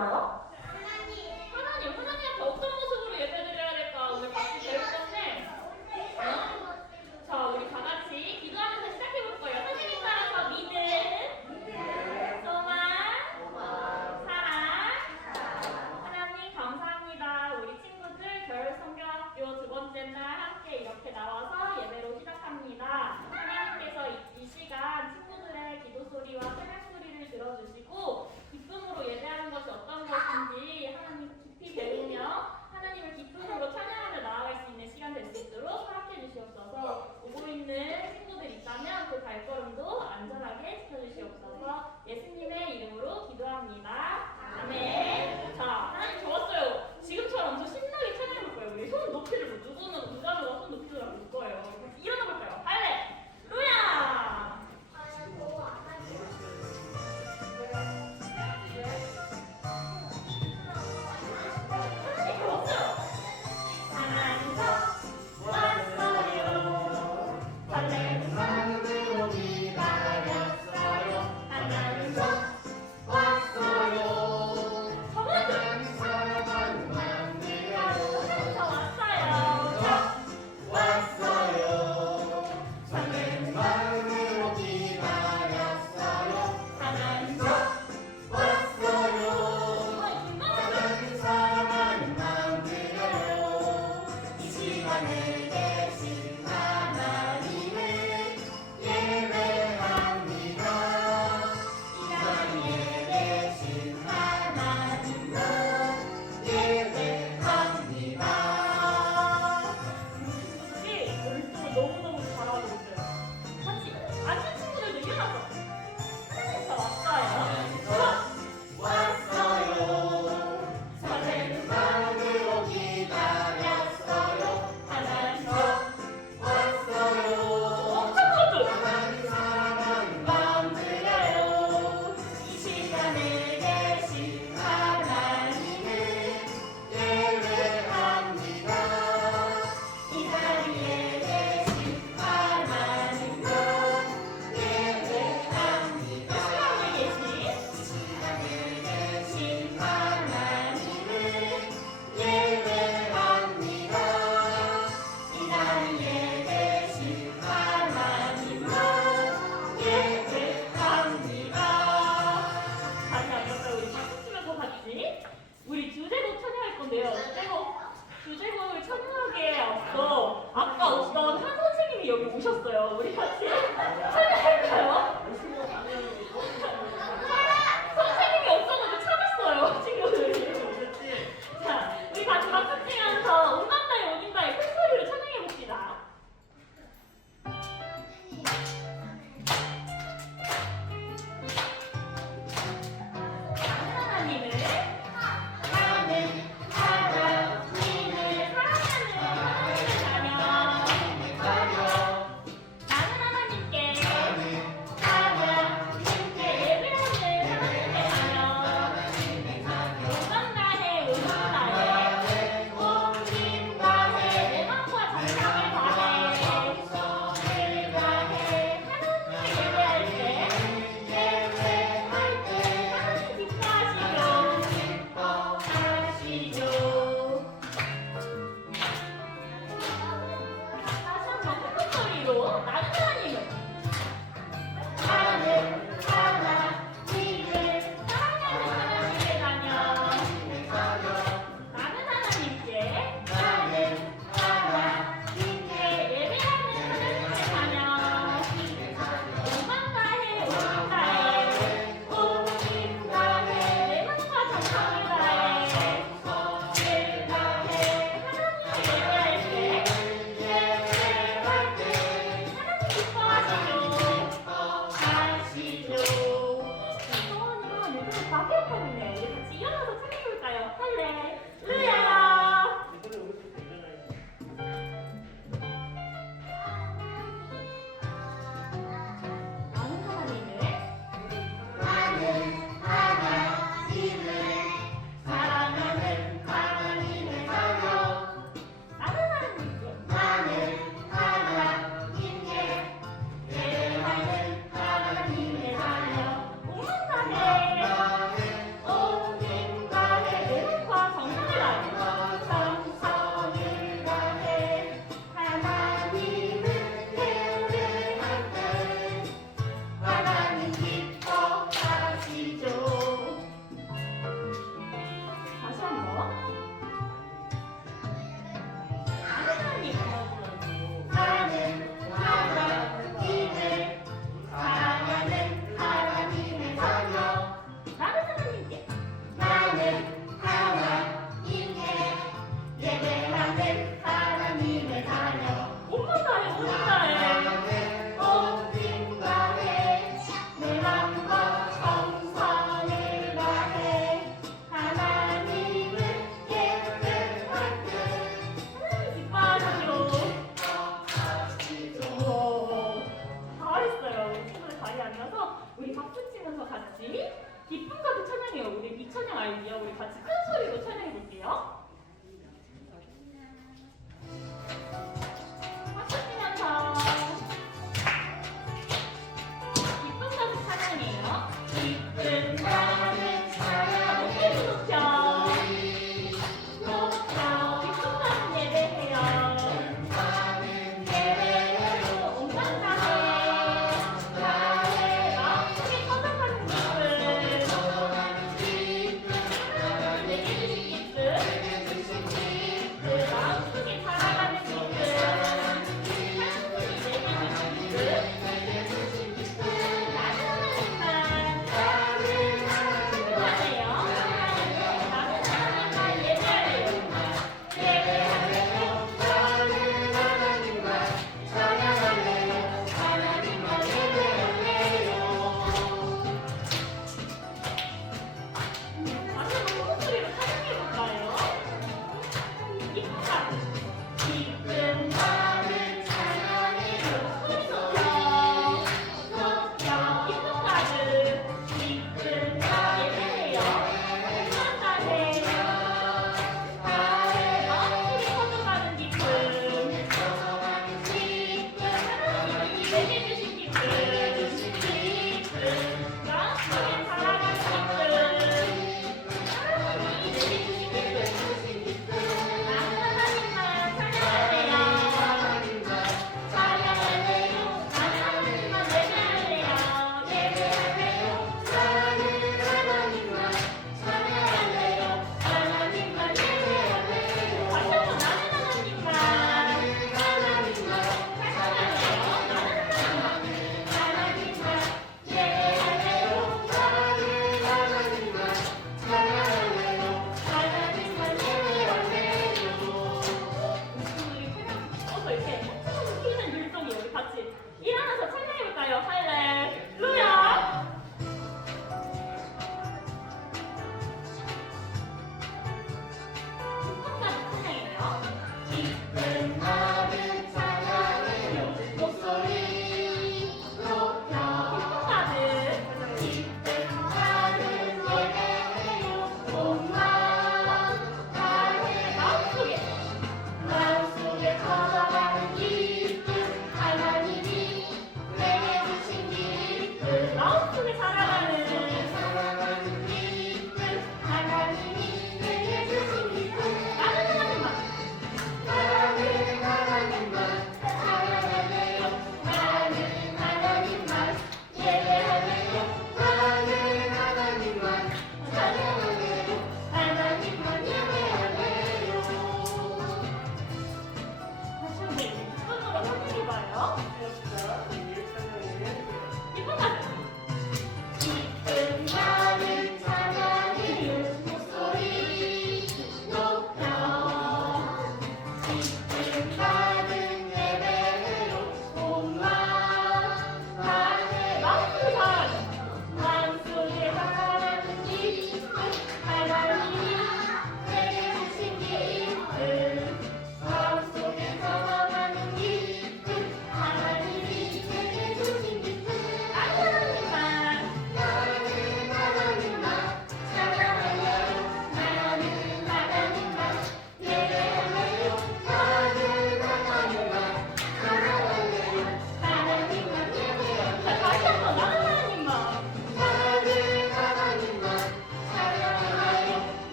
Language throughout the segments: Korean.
드려요? 하나님한테 어떤 모습으로 예배드려야 될까? 오늘 같이 배울 건데, 자, 우리 다 같이 기도하면서 시작해 볼 거예요. 선생님 따라서 믿음, 소망, 사랑. 하나님 감사합니다. 우리 친구들 겨울성경학교 두 번째 날 함께 이렇게 나와서 예배로 시작합니다. 하나님께서 이 시간 친구들의 기도 소리와 찬양 소리를 들어주시고 기쁨으로 예배하는 것이 어떤 것인지 아이디어 우리 같이 큰 소리로 찬양해 볼게요. 박수 치면서 기쁨 가득 찬양해요. 기쁨 가득 찬양 목소리 높여 높여 기쁨 가득 예배해요. 예배하고 온 땅에 마음속에 터져가는 기쁨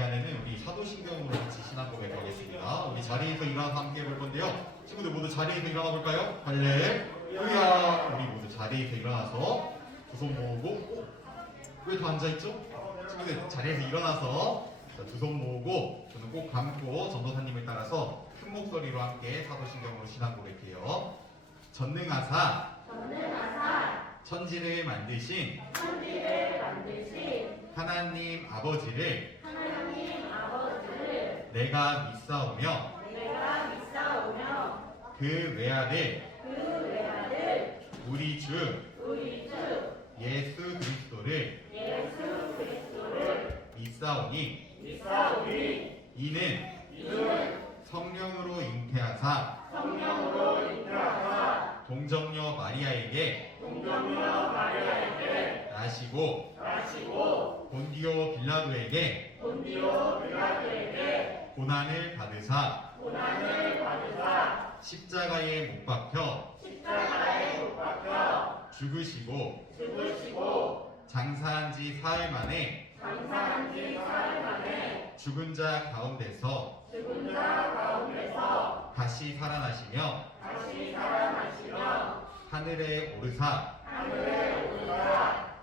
시간에는 우리 사도신경으로 같이 신앙 고백하겠습니다. 우리 자리에서 일어나서 함께 해볼 건데요. 친구들 모두 자리에서 일어나 볼까요? 할렐루야. 우리 모두 자리에서 일어나서 두 손 모으고 왜 다 앉아있죠? 친구들 자리에서 일어나서 두 손 모으고 저는 꼭 감고 전도사님을 따라서 큰 목소리로 함께 사도신경으로 신앙 고백해요. 전능하사 천지를 만드신 하나님 아버지를 내가 믿사오며 그 외아들 우리 주 예수 그리스도를 믿사오니 이는 성령으로 잉태하사 동정녀 마리아에게 나시고 본디오 빌라도에게 고난을 받으사 십자가에 못 박혀 죽으시고 장사한 지 사흘 만에 죽은 자 가운데서 다시 살아나시며 하늘에 오르사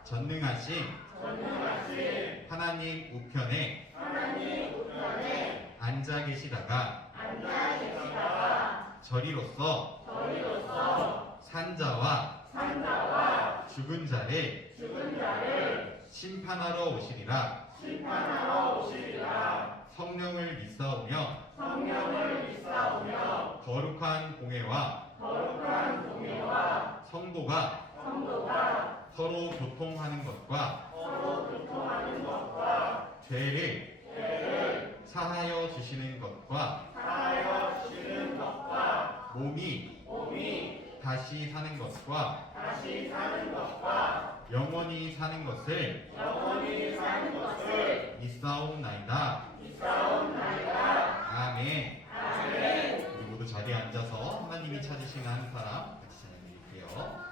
전능하신 하나님 우편에 앉아 계시다가 저리로서 산자와 죽은 자를 심판하러 오시리라. 성령을 믿사오며 거룩한 공회와 성도가 서로 교통하는 것과 죄를 사하여 주시는 것과 몸이 다시 사는 것과 영원히 사는 것을 믿사옵나이다. 아멘. 우리 모두 자리에 앉아서 하나님이 찾으신 한 사람 같이 찬양드릴게요.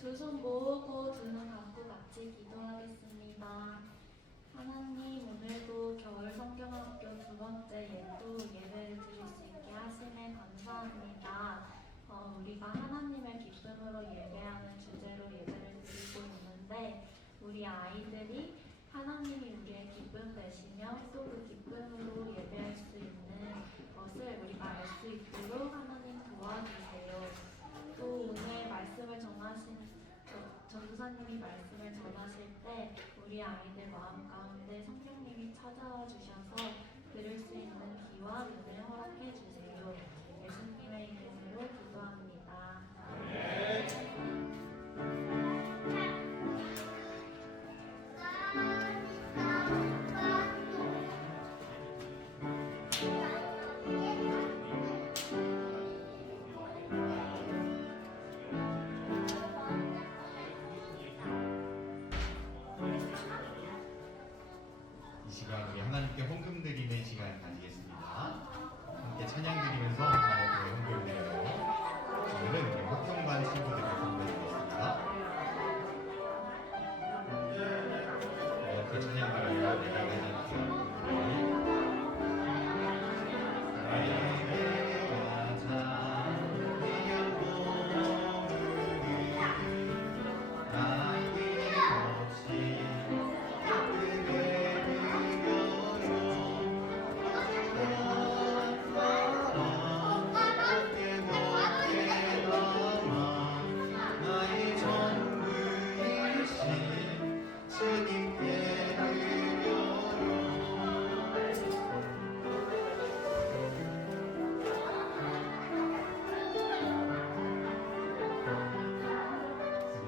두 손 모으고 두 눈 감고 같이 기도하겠습니다. 하나님, 오늘도 겨울 성경학교 두 번째 예배를 드릴 수 있게 하심에 감사합니다. 우리가 하나님을 기쁨으로 예배하는 주제로 예배를 드리고 있는데 우리 아이들이 하나님이 우리의 기쁨 되시며 또 그 기쁨으로 예배할 수 있는 것을 우리가 알 수 있도록 하나님 도와주세요. 또 오늘 말씀을 전도사님이 말씀을 전하실 때 우리 아이들 마음 가운데 성령님이 찾아와 주셔서 들을 수 있는 귀와 눈을 허락해 주세요. 예수님의 이름으로 기도합니다. 이 시간 우리 하나님께 헌금 드리는 시간을 가지겠습니다. 함께 찬양 드리면서 하나님께 영광 드려요. 오늘은 우리 학경반 친구들이 선보이겠습니다. 그 찬양 드려요. 내가 가진 기억.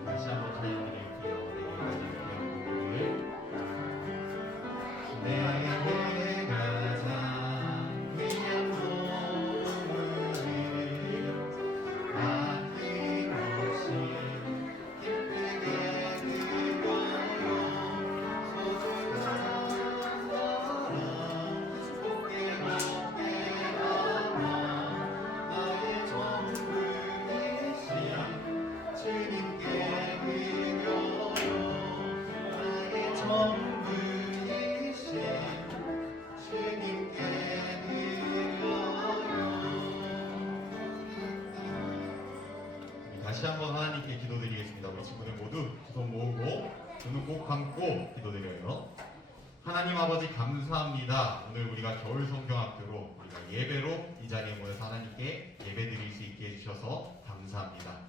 다시 한번 찬양드릴게요. 내가 장미한 노을을 아낌없이 기쁘게 그려요. 소중한 사람 곱게 곱게 안아 나의 전부이신 주님께 그려요. 나의 전부이신 주님께 드려요. 다시 한번 하나님께 기도드리겠습니다. 우리 친구들 모두 두 손 모으고 두 눈 꼭 감고 기도드려요. 하나님 아버지 감사합니다. 오늘 우리가 겨울 성경학교로 우리가 예배로 이 자리에 모여서 하나님께 예배드릴 수 있게 해주셔서 감사합니다.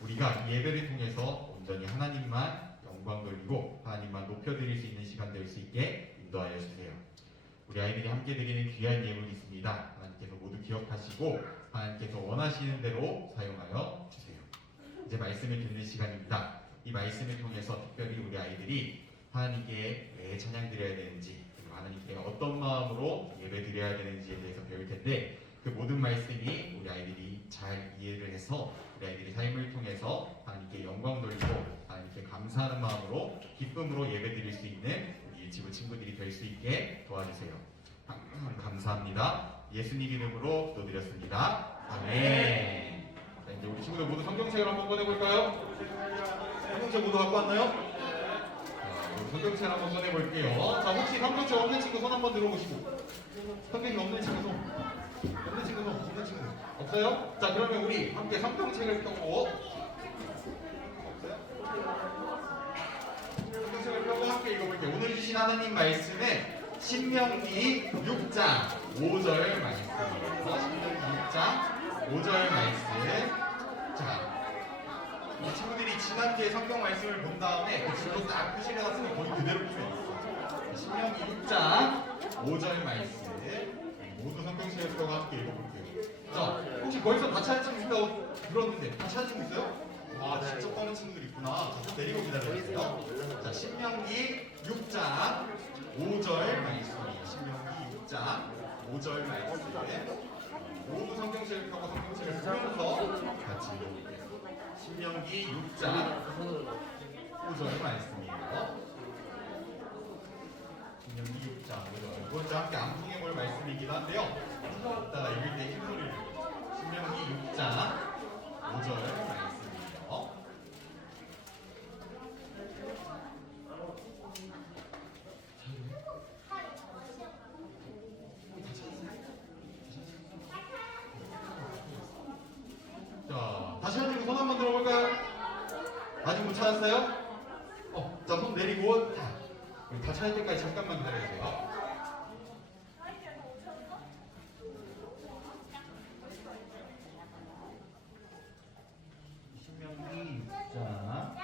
우리가 이 예배를 통해서 온전히 하나님만 영광 돌리고 하나님만 높여드릴 수 있는 시간 될 수 있게 인도하여 주세요. 우리 아이들이 함께 드리는 귀한 예물이 있습니다. 하나님께서 모두 기억하시고 하나님께서 원하시는 대로 사용하여 주세요. 이제 말씀을 듣는 시간입니다. 이 말씀을 통해서 특별히 우리 아이들이 하나님께 왜 찬양 드려야 되는지 그리고 하나님께 어떤 마음으로 예배 드려야 되는지에 대해서 배울 텐데 그 모든 말씀이 우리 아이들이 잘 이해를 해서 우리 아이들의 삶을 통해서 하나님께 영광 돌리고 하나님께 감사하는 마음으로 기쁨으로 예배 드릴 수 있는 우리 일치부 친구들이 될 수 있게 도와주세요. 항상 감사합니다. 예수님 이름으로 기도드렸습니다. 아멘. 자, 이제 우리 친구들 모두 성경책을 한번 꺼내볼까요? 성경책 모두 갖고 왔나요? 자, 우리 성경책 한번 꺼내볼게요. 자, 혹시 성경책 없는 친구 손 한번 들어보시고. 성경이 없는 친구 손. 없는 친구 손. 없는 친구 없어요? 자, 그러면 우리 함께 성경책을 펴고. 없어요? 성경책을 펴고 함께 읽어볼게요. 오늘 주신 하나님 말씀은 신명기 6장 5절 말씀이에요. 신명기 6장 5절 말씀. 자, 이 친구들이 지난주에 성경 말씀을 본 다음에 그 줄로 딱 표시를 해놨으면 거의 그대로 표시해놨어요. 신명기 6장 5절 말씀 모두 성경책을 펴고 함께 읽어볼게요. 자, 혹시 벌써 다 찾은 친구 있다고 들었는데 다 찾은 친구 있어요? 와, 직접 떠는 친구들 있구나. 좀 내리고 기다려주세요. 자, 신명기 6장 5절 말씀이에요. 신명기 6장 5절 말씀 모두 성경책을 펴고 성경책을 보면서 같이 읽어볼게요. 신명기 6장 5절 말씀이에요. 신명기 6장 5절. 이번 주 함께 암송해 볼 말씀이기도 한데요. 따라 읽을 때 큰 소리를 내요. 신명기 6장 5절 말씀이에요. 자, 다시 한번 손 한번 들어볼까요? 아직 못 찾았어요? 자, 손 내리고 다 찾을 때까지 잠깐만 기다려주세요. 신명기 6장 5절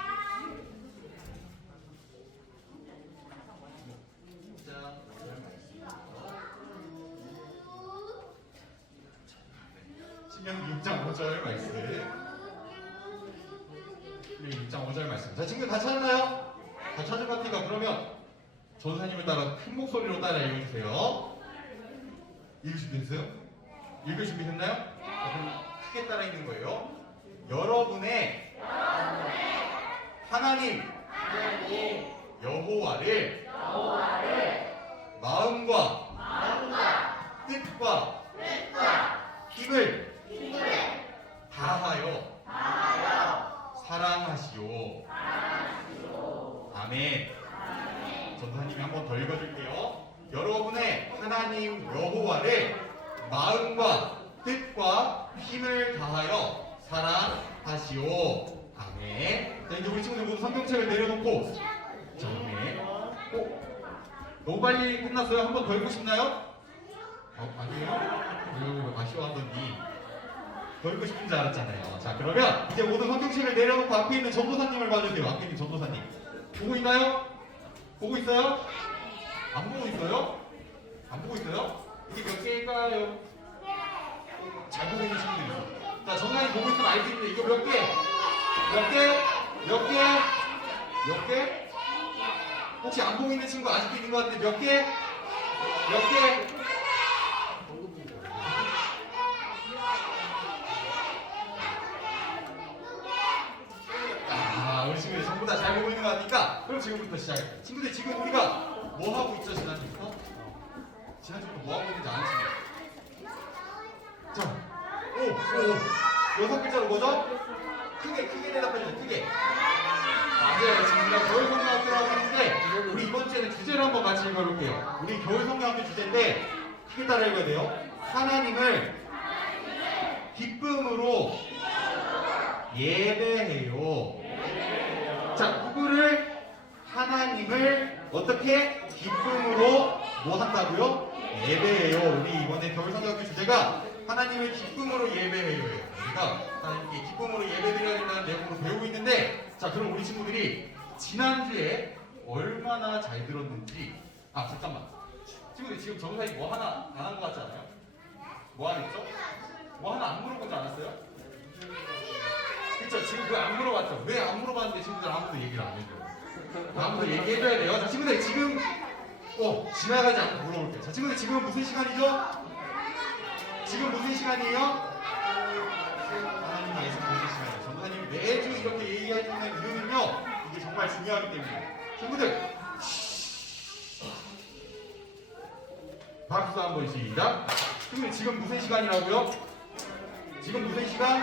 신명기 6장 5절 말씀. 신명기 6장 5절 말씀. 자, 친구들 다 찾았나요? 다 찾은 것 같으니까 그러면 전사님을 따라 큰 목소리로 따라 읽어주세요. 읽을 준비됐어요? 읽을 준비됐나요? 자, 그럼 크게 따라 읽는 거예요. 여러분의 하나님 여호와를 마음과 뜻과 여러분의 하나님 여호와를 마음과 뜻과 힘을 다하여 사랑하시오. 아멘. 자, 이제 우리 친구들 모두 성경책을 내려놓고 자, 아멘. 너무 빨리 끝났어요? 한 번 더 읽고 싶나요? 아니에요? 아쉬워하더니 더 읽고 싶은 줄 알았잖아요. 자, 그러면 이제 모두 성경책을 내려놓고 앞에 있는 전도사님을 봐주세요. 앞에 있는 전도사님 보고 있나요? 보고 있어요? 안 보고 있어요? 안 보고 있어요? 이게 몇 개일까요? 잘 보고 있는 친구들 있어. 자, 전도사님 보고 있으면 알 수 있는데 이거 몇 개? 몇 개? 몇 개? 몇 개? 혹시 안 보고 있는 친구 아직도 있는 것 같은데 몇 개? 몇 개? 우리 친구들 전부 다 잘 보고 있는 것 같으니까 그럼 지금부터 시작해. 친구들 지금 우리가 뭐 하고 있죠? 지난주부터? 지난주부터 뭐 하고 있는지 아는 친구? 자, 오, 여섯 글자로 뭐죠? 크게 대답해주세요. 크게. 맞아요. 지금 우리가 겨울성경학교를 하고 있는데 우리 이번 주에는 주제를 한번 같이 읽어볼게요. 우리 겨울성경학교 주제인데 크게 따라 읽어야 돼요. 하나님을 기쁨으로 예배해요. 자, 누구를? 하나님을 어떻게? 기쁨으로 뭐 한다고요? 예배해요. 우리 이번에 겨울성경학교 주제가 하나님을 기쁨으로 예배해요. 우리가 하나님께 기쁨으로 예배드려야 된다는 내용으로 배우고 있는데, 자, 그럼 우리 친구들이 지난주에 얼마나 잘 들었는지. 잠깐만. 친구들 지금 정사이 뭐 하나 안 한 것 같지 않아요? 뭐 안 했죠? 뭐 하나 안 물어보지 않았어요? 그쵸? 지금 그거 안 물어봤죠? 왜 안 물어봤는데 친구들 아무도 얘기를 안 해줘요? 아무도 얘기해줘야 돼요. 자, 친구들 지금 지나가지 않고 물어볼게요. 자, 친구들 지금 무슨 시간이죠? 지금 무슨 시간이에요? 하나님 말씀 보는 시간이에요. 전도사님 매주 이렇게 얘기해주는 이유는요, 이게 정말 중요하기 때문에. 친구들 박수 한번 시작. 친구들 지금 무슨 시간이라고요? 지금 무슨 시간?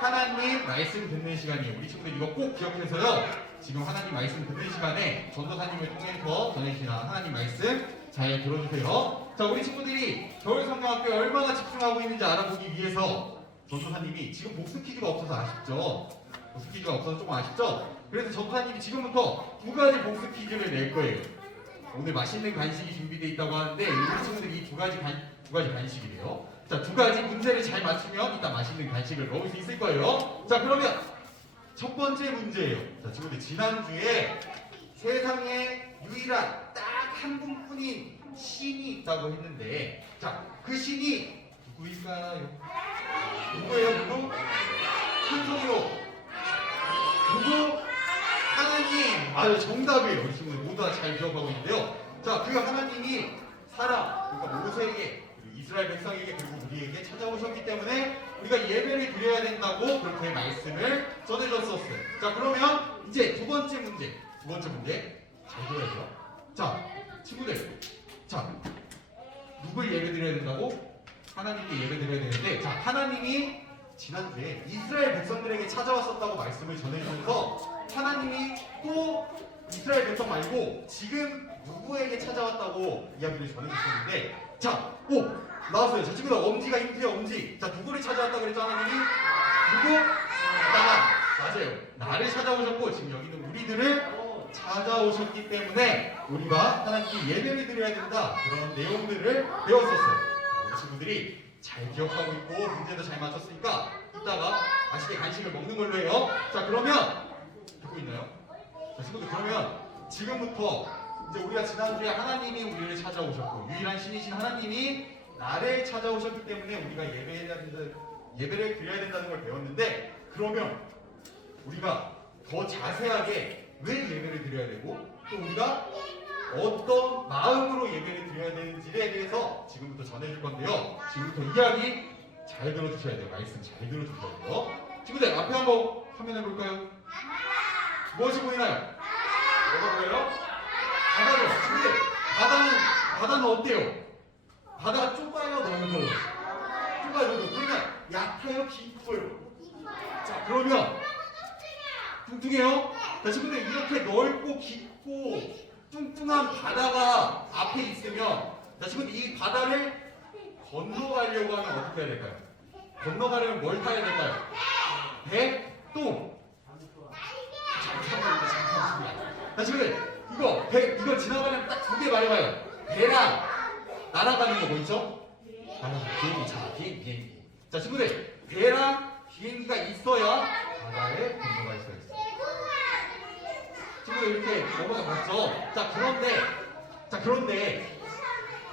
하나님 말씀 듣는 시간이에요. 우리 친구들 이거 꼭 기억해서요. 지금 하나님 말씀 듣는 시간에 전도사님을 통해서 전해주시는 하나님 말씀 잘 들어주세요. 자, 우리 친구들이 겨울성경학교에 얼마나 집중하고 있는지 알아보기 위해서 전도사님이 지금 복습 퀴즈가 없어서 아쉽죠? 복습 퀴즈가 없어서 조금 아쉽죠? 그래서 전도사님이 지금부터 두 가지 복습 퀴즈를 낼 거예요. 오늘 맛있는 간식이 준비되어 있다고 하는데 우리 친구들이 이 두 가지 간식이래요. 자, 두 가지 문제를 잘 맞추면 이따 맛있는 간식을 먹을 수 있을 거예요. 자, 그러면 첫 번째 문제예요. 자, 친구들 지난주에 세상에 유일한 딱 한 분뿐인 신이 있다고 했는데, 자, 그 신이 누구일까요? 누구예요? 누구? 큰 소리로. 누구? 하나님. 아유, 정답이에요. 우리 친구들 모두 다 잘 기억하고 있는데요. 자, 그 하나님이 사람, 그러니까 모세에게, 이스라엘 백성에게, 그리고 우리에게 찾아오셨기 때문에 우리가 예배를 드려야 된다고 그렇게 말씀을 전해줬었어요. 자, 그러면 이제 두 번째 문제 잘 들어야 돼요. 자, 친구들, 자, 누굴 예배 드려야 된다고? 하나님께 예배 드려야 되는데, 자, 하나님이 지난주에 이스라엘 백성들에게 찾아왔었다고 말씀을 전해주면서 하나님이 또 이스라엘 백성 말고 지금 누구에게 찾아왔다고 이야기를 전해주셨는데, 자, 나왔어요. 자, 친구들 엄지가 힌트예요. 엄지. 자, 누구를 찾아왔다고 그랬죠? 하나님이? 누구? 맞아요. 나를 찾아오셨고 지금 여기는 우리들을 찾아오셨기 때문에 우리가 하나님께 예배를 드려야 된다, 그런 내용들을 배웠었어요. 자, 우리 친구들이 잘 기억하고 있고 문제도 잘 맞췄으니까 이따가 맛있게 간식을 먹는 걸로 해요. 자, 그러면 듣고 있나요? 자, 친구들, 그러면 지금부터 이제 우리가 지난주에 하나님이 우리를 찾아오셨고 유일한 신이신 하나님이 나를 찾아오셨기 때문에 우리가 예배를 드려야 된다는 걸 배웠는데, 그러면 우리가 더 자세하게 왜 예배를 드려야 되고 또 우리가 어떤 마음으로 예배를 드려야 되는지에 대해서 지금부터 전해줄 건데요. 지금부터 이야기 잘 들어주셔야 돼요. 말씀 잘 들어주셔야 돼요. 친구들, 앞에 한번 화면을 볼까요? 무엇이 보이나요? 뭐가 보여요? 바다죠. 친구들, 바다는 어때요? 바다가 좁아요, 넓어요? 좁아요. 그러면 얕아요, 깊어요? 자, 그러면 뚱뚱해요? 자, 친구들, 이렇게 넓고 깊고 뚱뚱한 바다가 앞에 있으면 자 지금 이 바다를 건너가려고 하면 어떻게 해야 될까요? 건너가려면 뭘 타야 될까요? 배? 또 잠깐만요. 자 지금 이거 배 이거 지나가면 딱 두 개 말해봐요. 배랑 날아가는 거 뭐 있죠? 비행기. 자 비행기. 자 친구들 배랑 비행기가 있어야 바다에 건너갈 수가 있어요. 친구들 이렇게 넘어가 봤죠? 자 그런데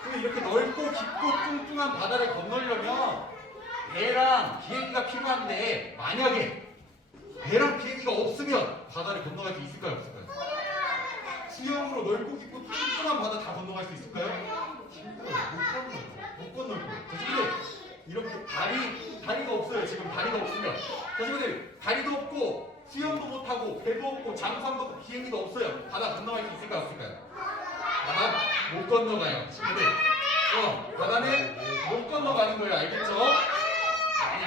또 이렇게 넓고 깊고 뚱뚱한 바다를 건너려면 배랑 비행기가 필요한데 만약에 배랑 비행기가 없으면 바다를 건너갈 수 있을까요? 없을까요? 수영으로 넓고 깊고 뚱뚱한 바다 다 건너갈 수 있을까요? 못 건널 거예요. 자, 친구들 이렇게 다리가 없어요. 지금 다리가 없으면 자, 친구들 다리도 없고 수영도 못하고 배도 없고 잠수함도 없고 비행기도 없어요. 바다 건너갈 수 있을까요? 없을까요? 바다 못 건너가요. 친구들 바다는 못 건너가는 거예요. 알겠죠? 아니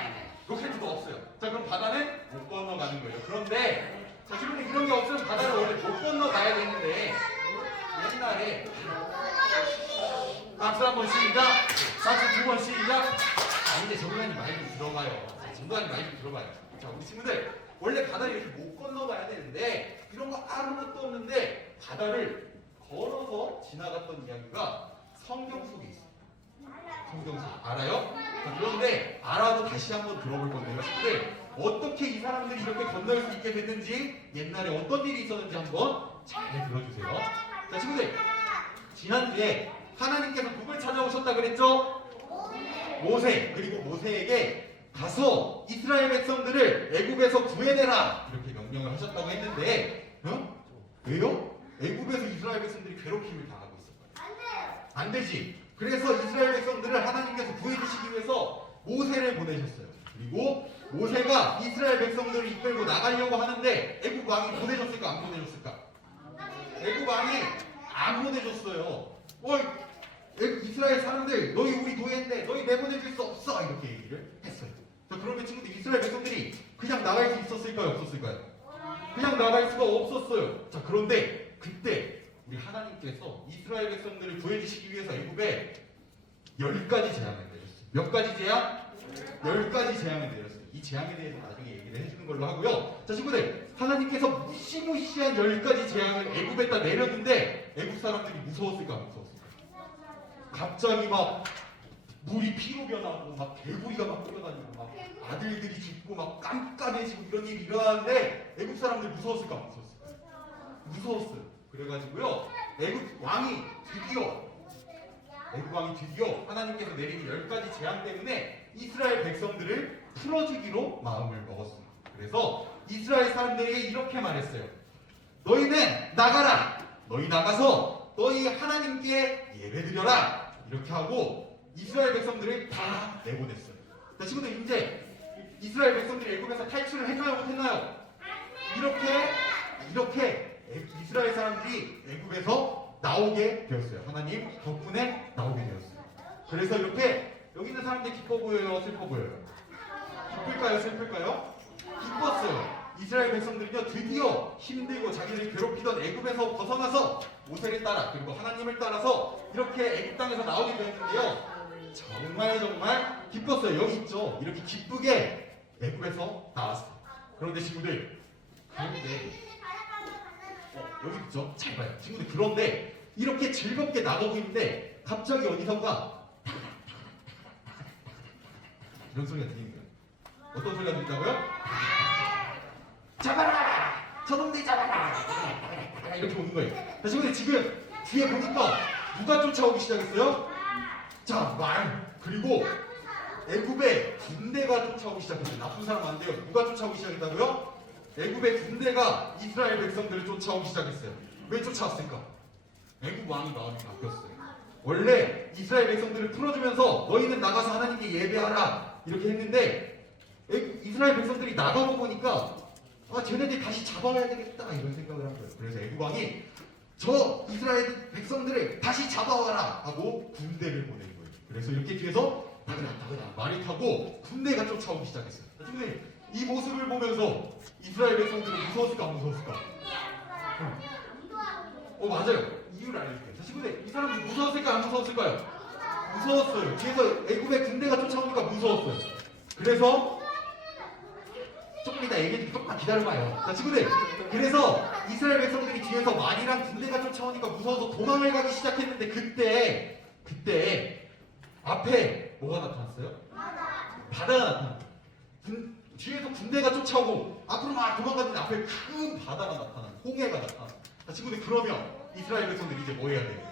로켓도 없어요. 자 그럼 바다는 못 건너가는 거예요. 그런데 자 친구들 이런 게 없으면 바다를 원래 못 건너가야 되는데 옛날에 박수 한 번 시작, 박수 두 번 시작. 이제 정관이 많이 좀 들어가요. 정관이 많이 좀 들어가요. 자 우리 친구들 원래 바다를 이렇게 못 건너가야 되는데 이런 거 아무것도 없는데 바다를 걸어서 지나갔던 이야기가 성경 속에 있어요. 성경 속에 알아요? 자, 그런데 알아도 다시 한번 들어볼 건데요. 친구들 어떻게 이 사람들이 이렇게 건널 수 있게 됐는지 옛날에 어떤 일이 있었는지 한번 잘 들어주세요. 자 친구들 지난주에 하나님께서 누굴 찾아오셨다 그랬죠? 모세. 그리고 모세에게 가서 이스라엘 백성들을 애굽에서 구해내라 이렇게 명령을 하셨다고 했는데 왜요? 애굽에서 이스라엘 백성들이 괴롭힘을 당하고 있었거든요. 안 되지. 그래서 이스라엘 백성들을 하나님께서 구해주시기 위해서 모세를 보내셨어요. 그리고 모세가 이스라엘 백성들을 이끌고 나가려고 하는데 애굽 왕이 보내줬을까 안 보내줬을까? 애굽 왕이 안 보내줬어요. 이스라엘 사람들 너희 우리 노예인데 너희 내보내줄 수 없어 이렇게 얘기를 했어요. 자 그러면 친구들 이스라엘 백성들이 그냥 나갈 수 있었을까요? 없었을까요? 그냥 나갈 수가 없었어요. 자 그런데 그때 우리 하나님께서 이스라엘 백성들을 구해주시기 위해서 애굽에 10가지 재앙을 내렸어요. 몇 가지 재앙? 10가지 재앙을 내렸어요. 이 재앙에 대해서 나중에 얘기를 해주는 걸로 하고요. 자 친구들 하나님께서 무시무시한 10가지 재앙을 애굽에다 내렸는데 애굽 사람들이 무서웠을까 안 무서웠을까? 갑자기 막 물이 피로 변하고 막 개구리가 막 끌어다니고 막 아들들이 죽고 막 깜깜해지고 이런 일이 일어나는데 애굽 사람들 무서웠을까 안 무서웠을까? 무서웠어요. 그래가지고요 애굽 왕이 드디어 하나님께서 내린 10가지 재앙 때문에 이스라엘 백성들을 풀어주기로 마음을 먹었습니다. 그래서 이스라엘 사람들에게 이렇게 말했어요. 너희는 나가라. 너희 나가서 너희 하나님께 예배드려라. 이렇게 하고 이스라엘 백성들을 다 내보냈어요. 자 친구들 이제 이스라엘 백성들이 애굽에서 탈출을 했나요? 못했나요? 이렇게 이스라엘 사람들이 애굽에서 나오게 되었어요. 하나님 덕분에 나오게 되었어요. 그래서 이렇게 여기 있는 사람들 기뻐 보여요? 슬퍼 보여요? 기쁠까요? 슬플까요? 기뻤어요. 이스라엘 백성들은요 드디어 힘들고 자기들이 괴롭히던 애굽에서 벗어나서 모세를 따라 그리고 하나님을 따라서 이렇게 애굽 땅에서 나오게 되었는데요. 정말 기뻤어요. 여기 있죠. 이렇게 기쁘게 애굽에서 나왔어요. 그런데 친구들 여기 있죠. 잘 봐요. 친구들 그런데 이렇게 즐겁게 나가고 있는데 갑자기 어디선가 이런 소리가 들리는 거예요. 어떤 소리가 들린다고요? 잡아라! 저놈들 잡아라! 이렇게 오는 거예요. 자, 친구들 지금 뒤에 보니까 누가 쫓아오기 시작했어요? 자, 그리고 애굽의 군대가 쫓아오기 시작했어요. 나쁜 사람 안 돼요. 누가 쫓아오기 시작했다고요? 애굽의 군대가 이스라엘 백성들을 쫓아오기 시작했어요. 왜 쫓아왔을까? 애굽 왕이 마음이 바뀌었어요. 원래 이스라엘 백성들을 풀어주면서 너희는 나가서 하나님께 예배하라 이렇게 했는데 이스라엘 백성들이 나가고 보니까 쟤네들 다시 잡아야 되겠다 이런 생각을 한 거예요. 그래서 애굽 왕이 저 이스라엘 백성들을 다시 잡아와라 하고 군대를 보낸 거예요. 그래서 이렇게 뒤에서 다그닥 말이 타고 군대가 쫓아오기 시작했어요. 근데 이 모습을 보면서 이스라엘 백성들은 무서웠을까 안 무서웠을까? 맞아요. 이유를 알려줄게요. 자, 친구들, 이 사람들 무서웠을까요? 안 무서웠을까요? 무서웠어요. 뒤에서 애굽의 군대가 쫓아오니까 무서웠어요. 그래서 조금 이따 얘기해줄게. 조금만 기다려봐요. 자, 친구들, 그래서 이스라엘 백성들이 뒤에서 말이랑 군대가 쫓아오니까 무서워서 도망을 가기 시작했는데 그때 앞에 뭐가 나타났어요? 바다가 나타났어요. 뒤에서 군대가 쫓아오고 앞으로 막 도망가는데 앞에 큰 바다가 나타나요. 홍해가 나타나요. 자, 친구들, 그러면 이스라엘 백성들이 이제 뭐 해야 돼요?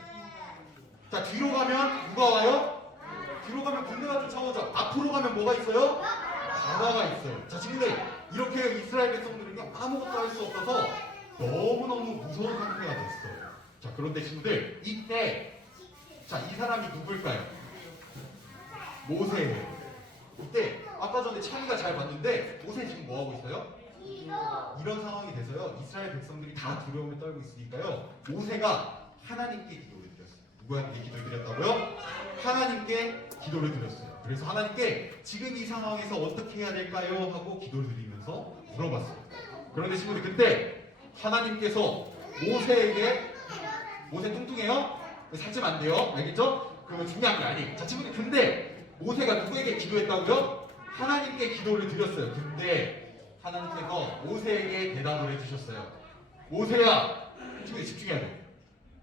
자, 뒤로 가면 누가 와요? 뒤로 가면 군대가 쫓아오죠. 앞으로 가면 뭐가 있어요? 바다가 있어요. 자, 친구들, 이렇게 이스라엘 백성들은요 아무것도 할 수 없어서 너무너무 무서운 상태가 됐어요. 자, 그런데 친구들, 이때 자, 이 사람이 누굴까요? 모세예요. 이때 아까 전에 차이가 잘 봤는데 모세 지금 뭐 하고 있어요? 이런 상황이 돼서요 이스라엘 백성들이 다 두려움에 떨고 있으니까요 모세가 하나님께 기도를 드렸어요. 누구한테 기도를 드렸다고요? 하나님께 기도를 드렸어요. 그래서 하나님께 지금 이 상황에서 어떻게 해야 될까요? 하고 기도를 드리면서 물어봤어요. 그런데 친구들, 그때 하나님께서 모세에게, 모세 뚱뚱해요? 살찌면 안 돼요. 알겠죠? 그러면 중요한 게 아니에요. 자, 친구들, 근데 모세가 누구에게 기도했다고요? 하나님께 기도를 드렸어요. 근데 하나님께서 모세에게 대답을 해주셨어요. 모세야, 친구들 집중해야 돼요.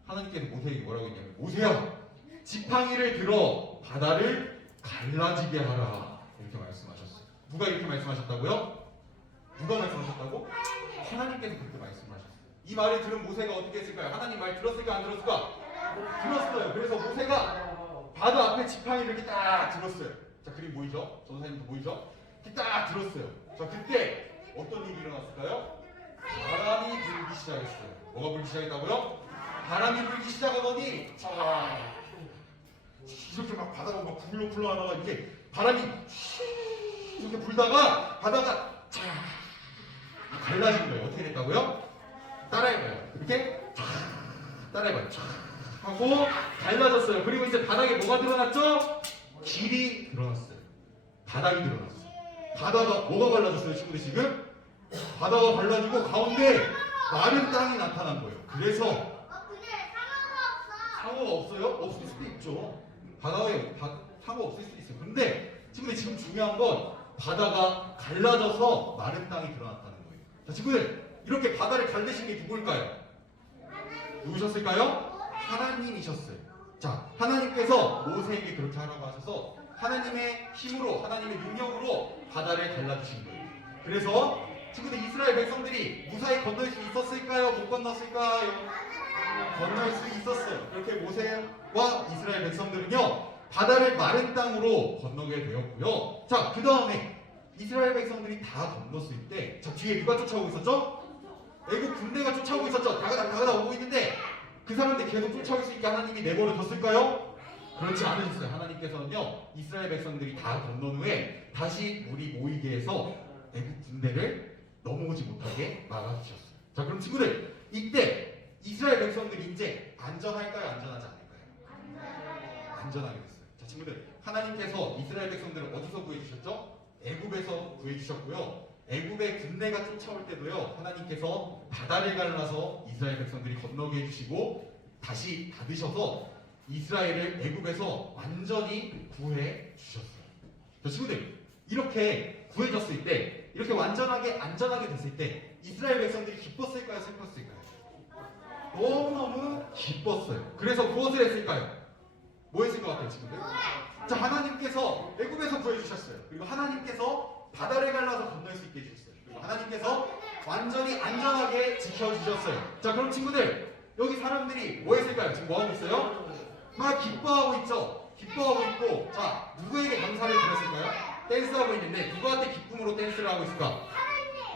하나님께서 모세에게 뭐라고 했냐면, 모세야, 지팡이를 들어 바다를 갈라지게 하라, 이렇게 말씀하셨어요. 누가 이렇게 말씀하셨다고요? 누가 말씀하셨다고? 하나님께서 그렇게 말씀하셨어요. 이 말을 들은 모세가 어떻게 했을까요? 하나님 말 들었을까 안 들었을까? 들었어요. 그래서 모세가 바다 앞에 지팡이를 이렇게 딱 들었어요. 자, 그림 보이죠? 전사님도 보이죠? 이렇게 딱 들었어요. 자, 그때 어떤 일이 일어났을까요? 바람이 불기 시작했어요. 뭐가 불기 시작했다고요? 바람이 불기 시작하더니 이렇게 막 바다가 막 굴렁굴렁 하다가 이게 바람이 이렇게 불다가 바다가 갈라진 거예요. 어떻게 됐다고요? 따라해봐요. 이렇게 따라해봐요. 하고 갈라졌어요. 그리고 이제 바닥에 뭐가 드러났죠? 길이 드러났어요. 바닥이 드러났어요. 바다가 뭐가 갈라졌어요, 친구들 지금? 바다가 갈라지고 가운데 마른 땅이 나타난 거예요. 그래서 상어가 없어요? 없을 수도 있죠. 바다에 상어 없을 수도 있어요. 근데 친구들 지금 중요한 건 바다가 갈라져서 마른 땅이 드러났다는 거예요. 자, 친구들, 이렇게 바다를 갈르신 게 누굴까요? 누구셨을까요? 하나님이셨어요. 자, 하나님께서 모세에게 그렇게 하라고 하셔서 하나님의 힘으로, 하나님의 능력으로 바다를 갈라주신 거예요. 그래서 친구들, 이스라엘 백성들이 무사히 건널 수 있었을까요? 못 건넜을까요? 건널 수 있었어요. 그렇게 모세와 이스라엘 백성들은요 바다를 마른 땅으로 건너게 되었고요. 자, 그 다음에 이스라엘 백성들이 다 건넜을 때, 자, 뒤에 누가 쫓아오고 있었죠? 애국 군대가 쫓아오고 있었죠. 다가다 오고 있는데 그 사람들 계속 쫓아올 수 있게 하나님이 내버려 뒀을까요? 그렇지 않으셨어요. 하나님께서는요 이스라엘 백성들이 다 건넌 후에 다시 물이 모이게 해서 애국 군대를 넘어오지 못하게 막아주셨어요. 자, 그럼 친구들, 이때 이스라엘 백성들이 이제 안전할까요? 안전하지 않을까요? 안전하게 됐어요. 자, 친구들, 하나님께서 이스라엘 백성들을 어디서 구해주셨죠? 애굽에서 구해주셨고요. 애굽의 군대가 쫓아올 때도요 하나님께서 바다를 갈라서 이스라엘 백성들이 건너게 해주시고 다시 닫으셔서 이스라엘을 애굽에서 완전히 구해 주셨어요. 자, 친구들, 이렇게 구해졌을 때, 이렇게 완전하게 안전하게 됐을 때 이스라엘 백성들이 기뻤을까요? 슬펐을까요? 너무너무 기뻤어요. 그래서 무엇을 했을까요? 뭐 했을 것 같아요, 친구들? 자, 하나님께서 애굽에서 구해주셨어요. 그리고 하나님께서 바다를 갈라서 건널 수 있게 해주셨어요. 그리고 하나님께서 완전히 안전하게 지켜주셨어요. 자, 그럼 친구들, 여기 사람들이 뭐 했을까요? 지금 뭐 하고 있어요? 막 기뻐하고 있죠? 기뻐하고 있고, 자, 누구에게 감사를 드렸을까요? 댄스하고 있는데 누구한테 기쁨으로 댄스를 하고 있을까?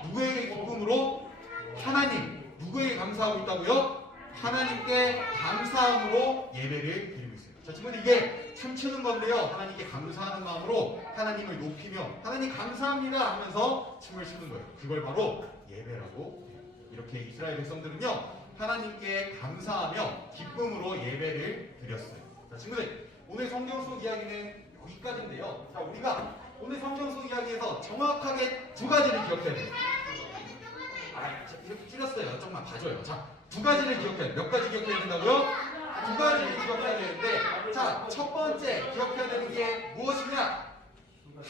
누구에게 기쁨으로? 하나님. 누구에게 감사하고 있다고요? 하나님께 감사함으로 예배를 드리고 있어요. 자, 친구들, 이게 춤추는 건데요 하나님께 감사하는 마음으로 하나님을 높이며 하나님 감사합니다 하면서 춤을 추는 거예요. 그걸 바로 예배라고 해요. 이렇게 이스라엘 백성들은요 하나님께 감사하며 기쁨으로 예배를 드렸어요. 자, 친구들, 오늘 성경 속 이야기는 여기까지인데요. 자, 우리가 오늘 성경 속 이야기에서 정확하게 두 가지를 기억해야 돼요. 이렇게 찔렀어요. 조금만 봐줘요. 자, 두 가지를 기억해야 돼. 몇 가지 기억해야 된다고요? 두 가지를 기억해야 되는데, 자, 첫 번째 기억해야 되는 게 무엇이냐?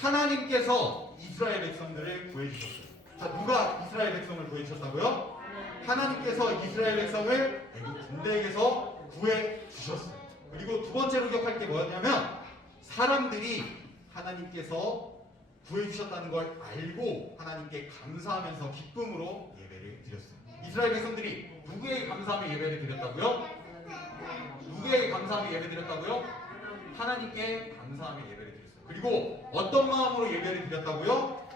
하나님께서 이스라엘 백성들을 구해주셨어요. 자, 누가 이스라엘 백성을 구해주셨다고요? 하나님께서 이스라엘 백성을 애굽 군대에게서 구해주셨어요. 그리고 두 번째로 기억할 게 뭐였냐면, 사람들이 하나님께서 구해주셨다는 걸 알고 하나님께 감사하면서 기쁨으로 예배를 드렸어요. 이스라엘 백성들이 누구에게 감사하며 예배를 드렸다고요? 누구에게 감사하며 예배 드렸다고요? 하나님께 감사하며 예배를 드렸어요. 그리고 어떤 마음으로 예배를 드렸다고요?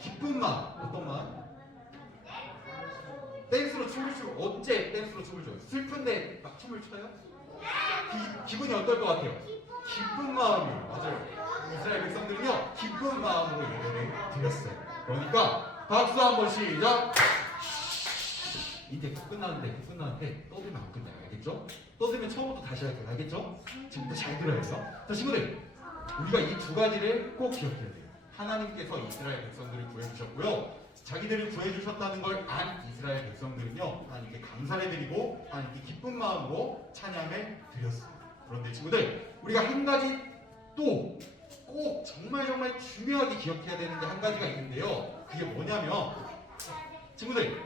기쁜 마음. 어떤 마음? 댄스로 춤을 추고. 언제 댄스로 춤을 춰요? 슬픈데 막 춤을 춰요? 기분이 어떨 것 같아요? 기쁜 마음이에요. 맞아요. 이스라엘 백성들은요, 기쁜 마음으로 예배를 드렸어요. 그러니까 박수 한번 시작. 이제 끝나는데 떠들면 안 끝나요. 알겠죠? 떠들면 처음부터 다시 할 거예요. 알겠죠? 지금부터 잘 들어야 돼요. 자, 친구들, 우리가 이 두 가지를 꼭 기억해야 돼요. 하나님께서 이스라엘 백성들을 구해주셨고요. 자기들을 구해주셨다는 걸 안 이스라엘 백성들은요, 하나님께 감사를 드리고 하나님께 기쁜 마음으로 찬양을 드렸어요. 그런데 친구들, 우리가 한 가지 또 꼭 정말 중요하게 기억해야 되는 게 한 가지가 있는데요. 그게 뭐냐면, 친구들,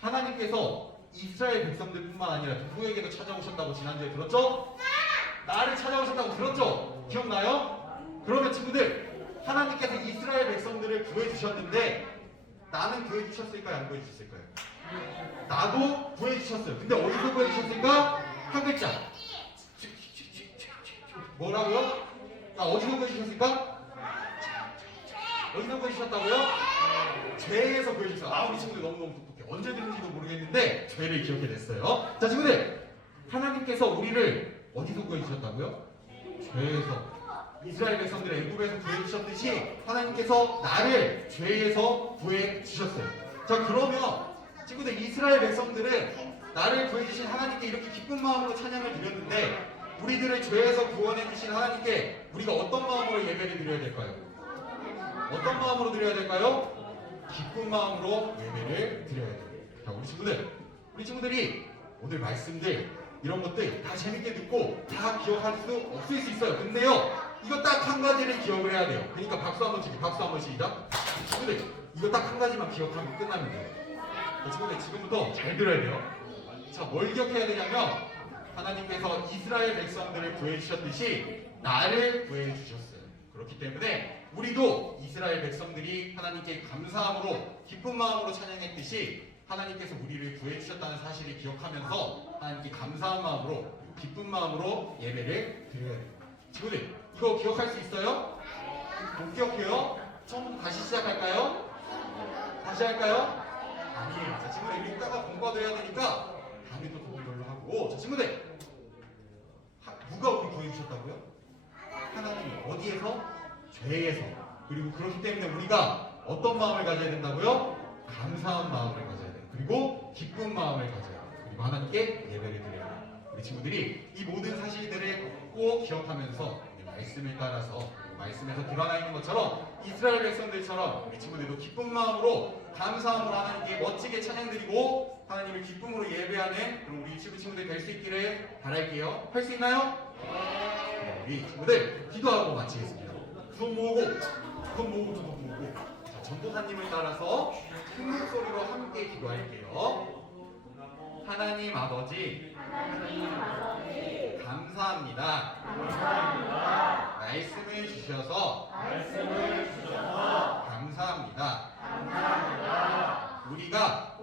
하나님께서 이스라엘 백성들뿐만 아니라 누구에게도 찾아오셨다고 지난주에 들었죠? 나를 찾아오셨다고 들었죠? 기억나요? 그러면 친구들, 하나님께서 이스라엘 백성들을 구해주셨는데 나는 구해주셨을까요? 안 구해주셨을까요? 나도 구해주셨어요. 근데 어디서 구해주셨을까? 한 글자. 뭐라고요? 어디서 구해주셨을까? 어디서 구해주셨다고요? 죄에서 구해주셨어요. 우리 친구들 너무너무 똑똑해. 언제 들은지도 모르겠는데 죄를 기억해냈어요. 자, 친구들, 하나님께서 우리를 어디서 구해주셨다고요? 죄에서. 이스라엘 백성들을 애굽에서 구해주셨듯이 하나님께서 나를 죄에서 구해주셨어요. 자, 그러면 친구들, 이스라엘 백성들은 나를 구해주신 하나님께 이렇게 기쁜 마음으로 찬양을 드렸는데, 우리들을 죄에서 구원해주신 하나님께 우리가 어떤 마음으로 예배를 드려야 될까요? 어떤 마음으로 드려야 될까요? 기쁜 마음으로 예배를 드려야 돼요. 자, 우리 친구들이 오늘 말씀들, 이런 것들 다 재밌게 듣고 다 기억할 수 없을 수 있어요. 근데요, 이거 딱 한 가지를 기억을 해야 돼요. 그러니까 박수 한번 치기, 박수 한번 시작. 친구들, 이거 딱 한 가지만 기억하면 끝나면 돼요. 자, 친구들, 지금부터 잘 들어야 돼요. 자, 뭘 기억해야 되냐면, 하나님께서 이스라엘 백성들을 구해주셨듯이 나를 구해주셨어요. 그렇기 때문에 우리도 이스라엘 백성들이 하나님께 감사함으로 기쁜 마음으로 찬양했듯이 하나님께서 우리를 구해주셨다는 사실을 기억하면서 하나님께 감사한 마음으로, 기쁜 마음으로 예배를 드려야 돼요. 친구들, 이거 기억할 수 있어요? 못 기억해요? 처음부터 다시 시작할까요? 다시 할까요? 아니에요. 자, 친구들, 우리 이따가 공부도 해야 되니까 다음에 또 공부별로 하고. 자, 친구들, 누가 우리 구해주셨다고요? 하나님이. 어디에서? 죄에서. 그리고 그렇기 때문에 우리가 어떤 마음을 가져야 된다고요? 감사한 마음을 가져야 돼요. 그리고 기쁜 마음을 가져야 돼요. 그리고 하나님께 예배를 드려야 돼요. 우리 친구들이 이 모든 사실들을 꼭 기억하면서 말씀을 따라서, 말씀에서 드러나 있는 것처럼 이스라엘 백성들처럼 우리 친구들도 기쁜 마음으로, 감사함으로 하나님께 멋지게 찬양드리고 하나님을 기쁨으로 예배하는 그런 우리 친구들 될 수 있기를 바랄게요. 할 수 있나요? 네, 우리 친구들 기도하고 마치겠습니다. 두 손 모으고, 두 손 모으고. 자, 전도사님을 따라서 큰 목소리로 함께 기도할게요. 하나님 아버지, 감사합니다. 말씀을 주셔서 감사합니다. 우리가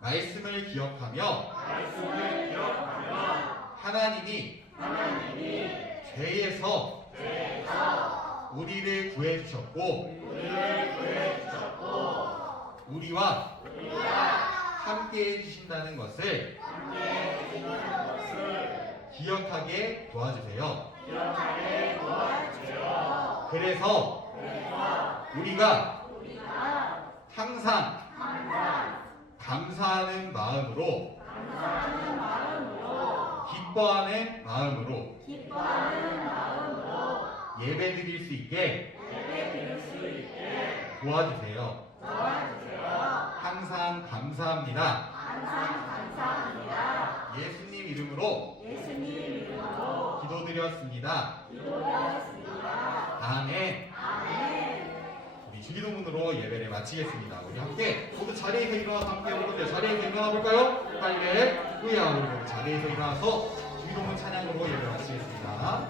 말씀을 기억하며 하나님이 죄에서 우리를 구해주셨고 우리와 함께 해주신다는 것을 기억하게 도와주세요. 그래서 우리가 항상 감사하는 마음으로, 기뻐하는 마음으로 예배드릴 수 있게 도와주세요. 항상 감사합니다. 항상 감사합니다. 예수님 이름으로 예수님 이름으로 기도드렸습니다. 기도드렸습니다. 아멘. 아멘. 우리 주기도문으로 예배를 마치겠습니다. 우리 함께 모두 자리에서 일어나서 함께 할 건데 자리에서 일어나 볼까요? 할렐루야. 우리 모두 자리에서 일어나서 주기도문 찬양으로 예배 마치겠습니다.